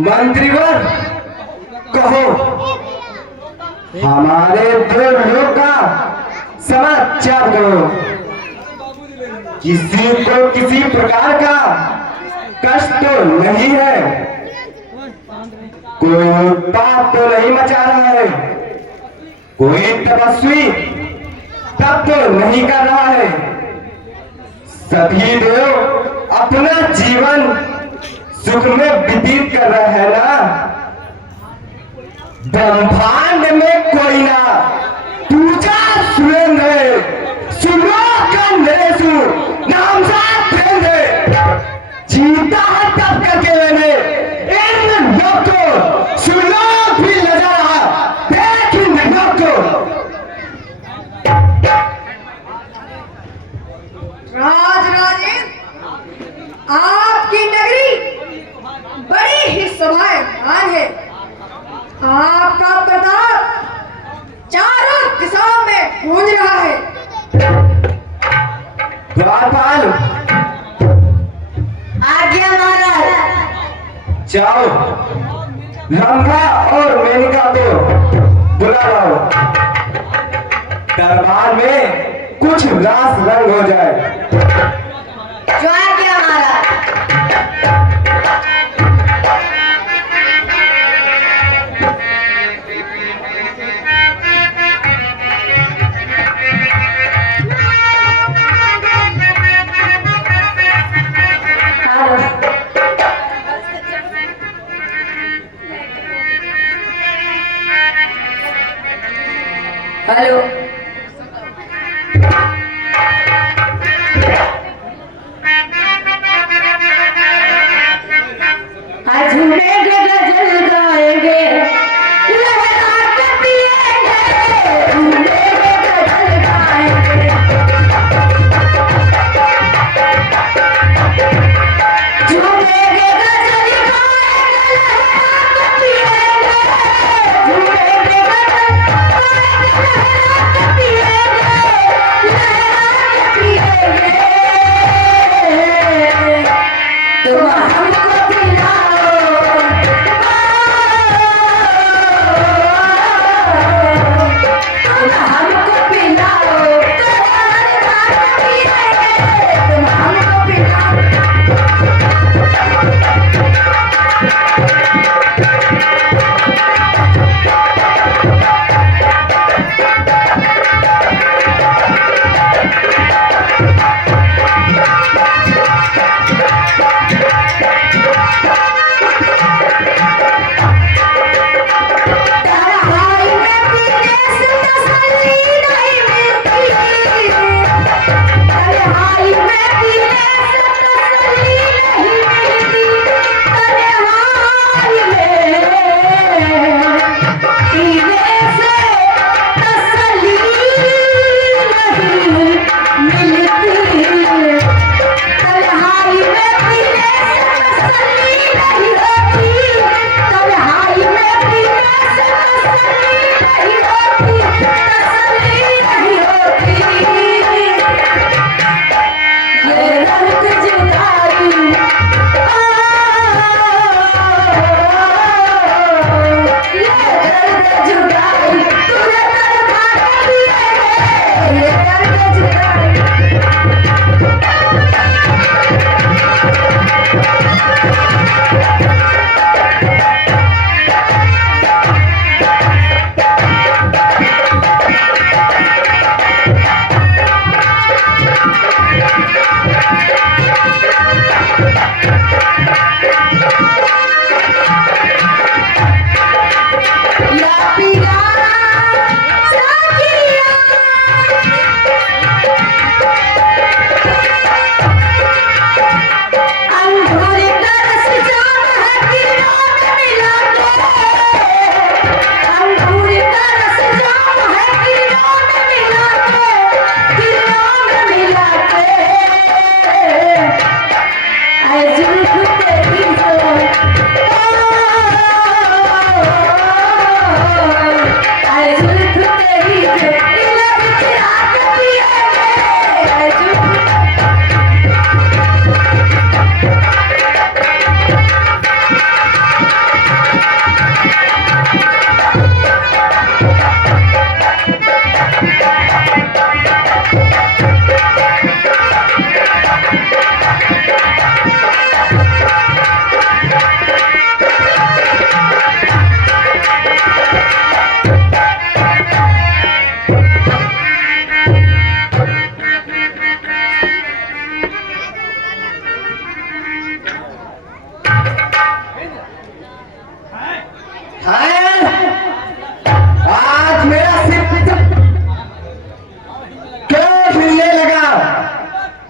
मंत्रीवर, कहो हमारे दो लोग का समाचार करो। किसी को किसी प्रकार का कष्ट तो नहीं है, कोई उत्पात तो नहीं मचा रहा है, कोई तपस्वी तब तो नहीं कर रहा है। सभी देव अपना जीवन सुख में व्यतीत कर रहे हैं ना। ब्रह्मांड में कोई ना पूजा सुरेंद्र सुलोकनेशु नाम सा जीता है तब करके मैंने इन लोग को सुलोक भी नजर आ देख इन लोग को। राजराजेंद्र, आपकी नगरी बड़ी ही शोभायमान है। आपका प्रताप चारों दिशाओं में गूंज रहा है। द्वारपाल, आज्ञा महाराज। जाओ रंभा और मेनका को बुला लाओ, दरबार में कुछ रास रंग हो जाए। जो आज्ञा महाराज। हेलो।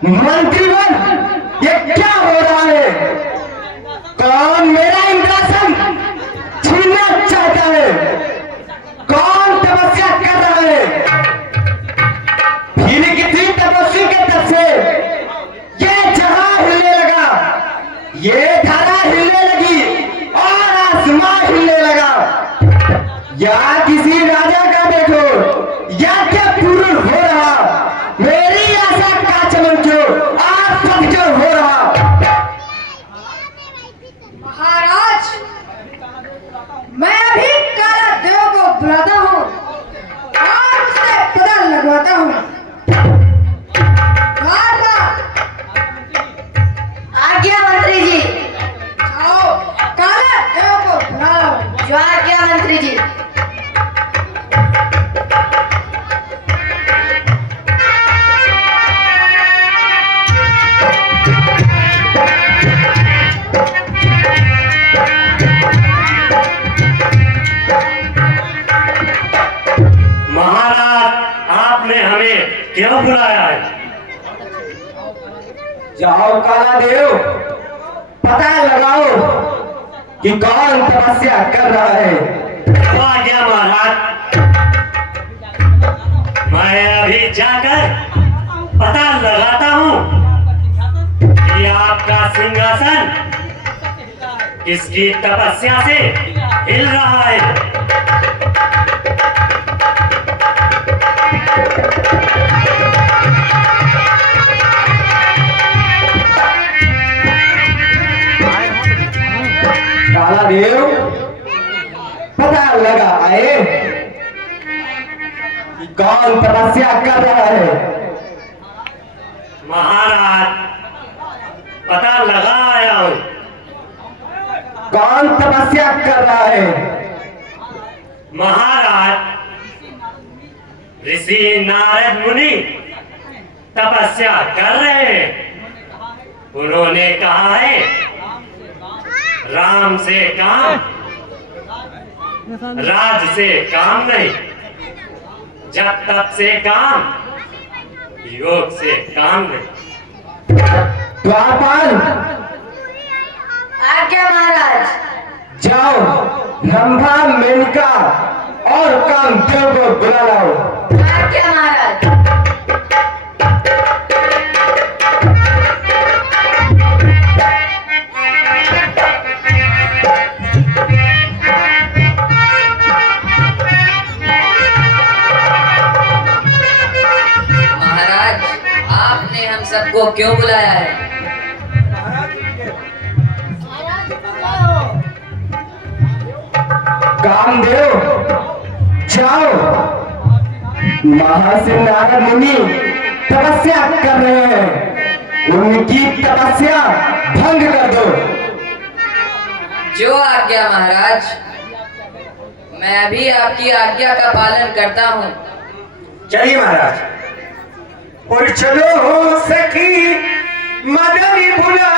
मंत्रीवन, ये क्या हो रहा है? कौन मेरा इंद्रासन छीनना चाहता है? कौन तपस्या कर रहा है? फिर किसी तपस्वी के तब से ये जहां हिलने लगा, ये धरा हिलने लगी और आसमान हिलने लगा। या किसी राजा का देखो, या क्या पूर्ण हो रहा, मेरी आशा का चमन क्यों आज पतझड़ हो रहा। महाराज, मैं अभी काला देव को बुलाता हूँ और उससे पता लगवाता हूँ। आज्ञा मंत्री जी। जाओ, काला देव को बुलाओ। जो आज्ञा मंत्री जी। महाराज, आपने हमें क्यों बुलाया है? जाओ काला देव, पता लगाओ कि कौन तपस्या कर रहा है। आज्ञा महाराज, मैं अभी जाकर पता लगाता हूँ कि आपका सिंहासन किसकी तपस्या से हिल रहा है। काला देव, पता लगा आए कि कौन तपस्या कर रहा है। महाराज, पता लगा आया हूँ। कौन तपस्या कर रहा है? महाराज, ऋषि नारद मुनि तपस्या कर रहे हैं। उन्होंने कहा है, राम से काम, राज से काम नहीं, जब तप से काम, योग से काम नहीं। द्वारपाल, आज्ञा महाराज। जाओ रंभा, मेनका और कामदेव को बुला लाओ। आज्ञा महाराज। महाराज, आपने हम सबको क्यों बुलाया है? कामदेव, जाओ, महर्षि नारद मुनि तपस्या कर रहे हैं, उनकी तपस्या भंग कर दो। जो आज्ञा महाराज। मैं भी आपकी आज्ञा का पालन करता हूँ। चलिए महाराज। और चलो हो सखी मदनी बुला